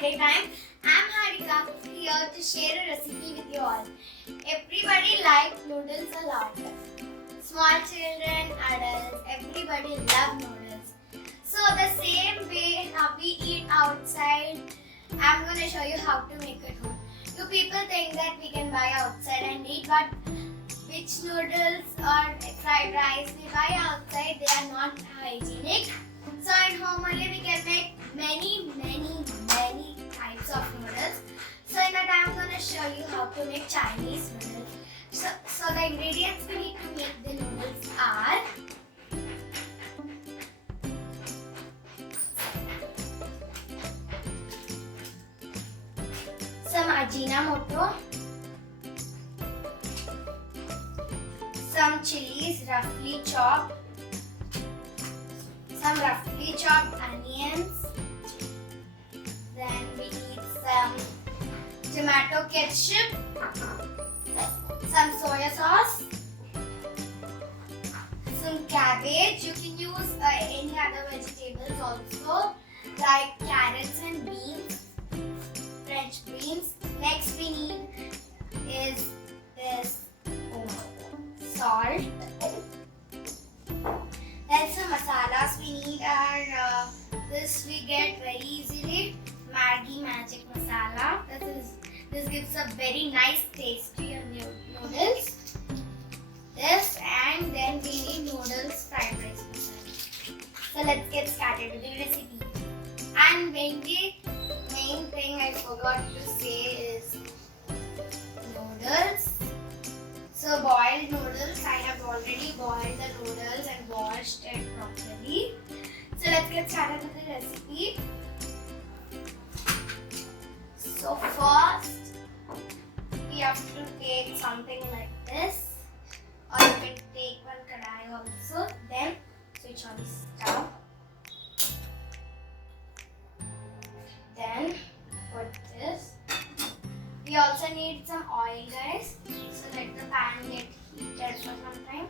Sunday time. I'm Harika here to share a recipe with you all. Everybody likes noodles a lot. Small children, adults, everybody love noodles. So the same way how we eat outside, I'm going to show you how to make it home. You people think that we can buy outside and eat, but which noodles or fried rice we buy outside, they are not hygienic. So at home only we can make many types of noodles. So in that I'm going to show you how to make Chinese noodles. So the ingredients we need to make the noodles are some Ajinomoto, some chilies roughly chopped, some roughly chopped onions, then we need some tomato ketchup, some soya sauce, some cabbage. You can use any other vegetables also, like carrots and beans, French beans. Next we need is this salt. Then some masalas we need are this we get very easily, Maggi Magic Masala. This gives a very nice taste to your noodles. This, and then we need noodles fried rice masala. So let's get started with the recipe. And main thing I forgot to say is noodles. So boiled noodles, I have already boiled the noodles and washed it properly. So let's get started with the recipe. So first, we have to take something like this, or you can take one kadai also. Then switch on the stove. Then put this. We also need some oil, guys. So let the pan get heated for some time.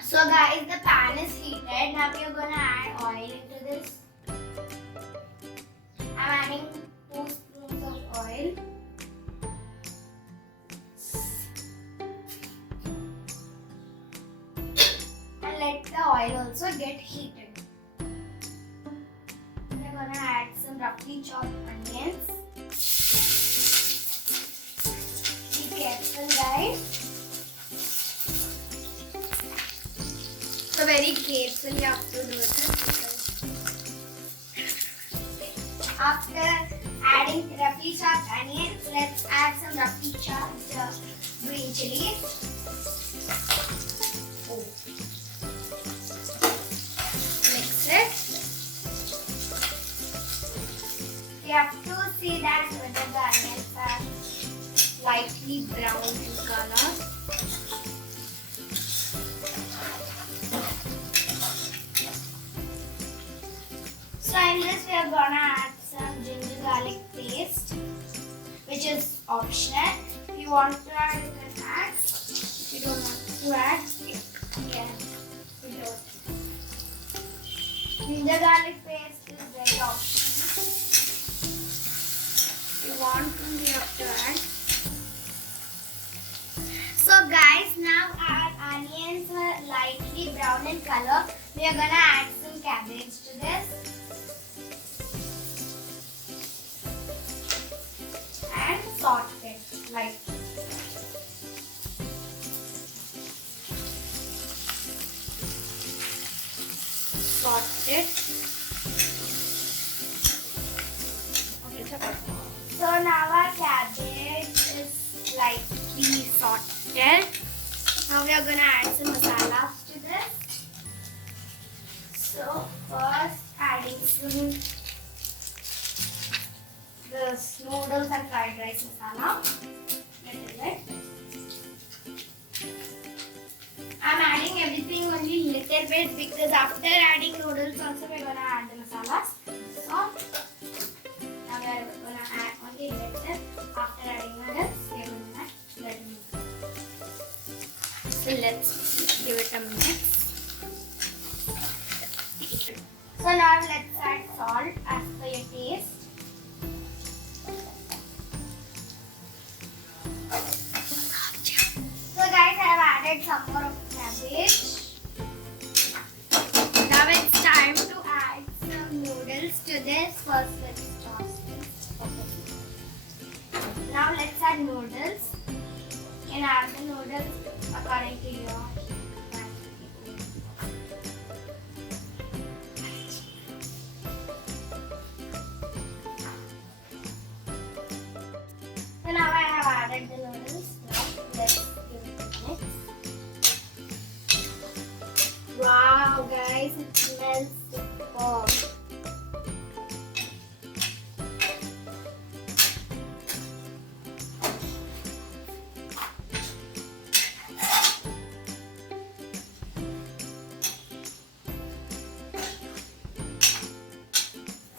So guys, the pan is heated. Now we are going to add oil into this. I'm adding 2 spoons of oil. And let the oil also get heated. We're going to add some roughly chopped onions. Be careful, guys. So very carefully you have to do this. After adding roughly chopped onions, let's add some roughly chopped green chilies. Mix it. You have to see that whether the onions are lightly brown in color. So in this we are gonna add some ginger garlic paste, which is optional. If you want to add, you can add. If you don't want to add, yeah, you don't. Ginger garlic paste is very optional. If you want to, you have to add. So guys, now our onions are lightly brown in color. We are gonna add some cabbage to this. And saute it lightly. Saute it. Okay, so now our cabbage is lightly sauteed. Now we are gonna add some masalas to this. So first adding some this noodles and fried rice masala. Little bit. I'm adding everything only little bit because after adding noodles also we're gonna add the masalas. So now we're gonna add only little. After adding noodles, we're gonna add little. So let's give it a mix. So now let's add salt as per your taste. So guys, I have added some more of cabbage. Now it's time to add some noodles to this. First let's toss this. Okay. Now let's add noodles. You can add the noodles according to your quantity. So now I have added the noodles. Now let's give it a mix. Wow guys, it smells superb.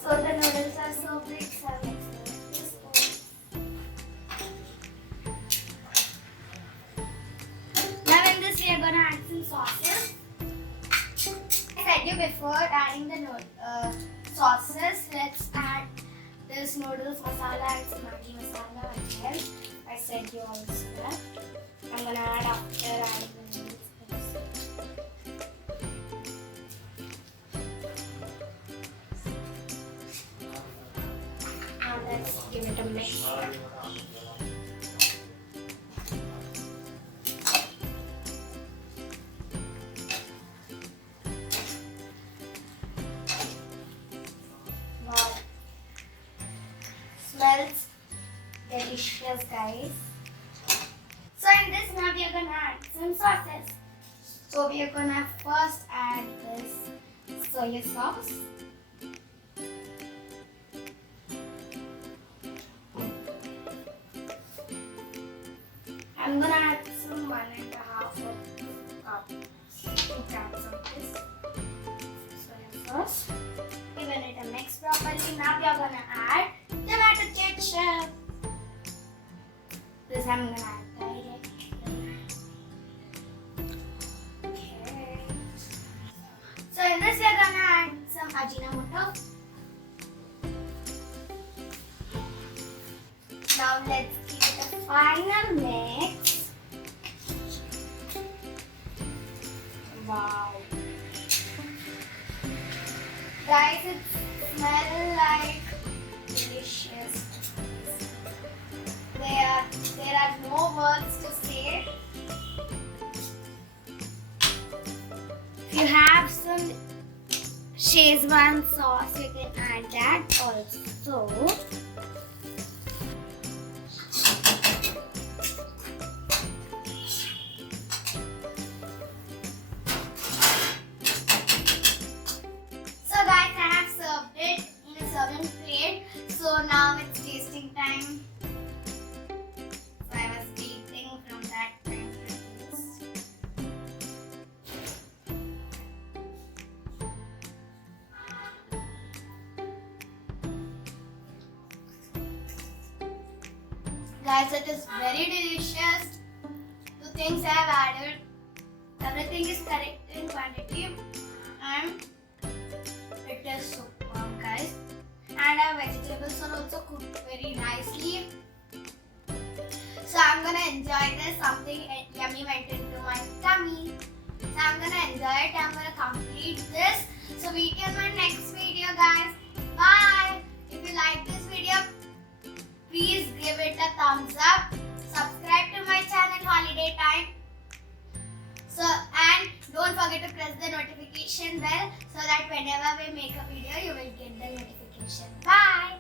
So the noodles are so big, so I'm mixing this one. Now in this we are gonna add some sauces. I said you before adding the sauces, let's add this noodles masala and some Maggi masala again. I said you also that. I'm gonna add after adding the noodles. Now let's give it a mix. Wow. Smells delicious, guys. So in this now we are gonna add some sauces. So we are gonna first add this soy sauce. I'm gonna add some 1.5 cup. 2 cups of this soy sauce. Give it a mix properly. Now we are gonna add tomato ketchup. This I'm gonna add directly. Okay. So in this we are gonna add some ajinomoto. Now let's give it a final mix. Wow. Guys, it smells like delicious. There are no words to say. If you have some Szechuan sauce, you can add that also. Serving plate. So now it's tasting time. So I was tasting from that time to this. Guys, it is very delicious. The things I have added, everything is correct in quantity, and it is superb, guys. And our vegetables are also cooked very nicely. So I'm gonna enjoy this. Something yummy went into my tummy. So I'm gonna enjoy it. I'm gonna complete this. So meet you in my next video, guys. Bye. If you like this video, please give it a thumbs up. Subscribe to my channel Holiday Time. So and don't forget to press the notification bell so that whenever we make a video, you will get the notification. Bye.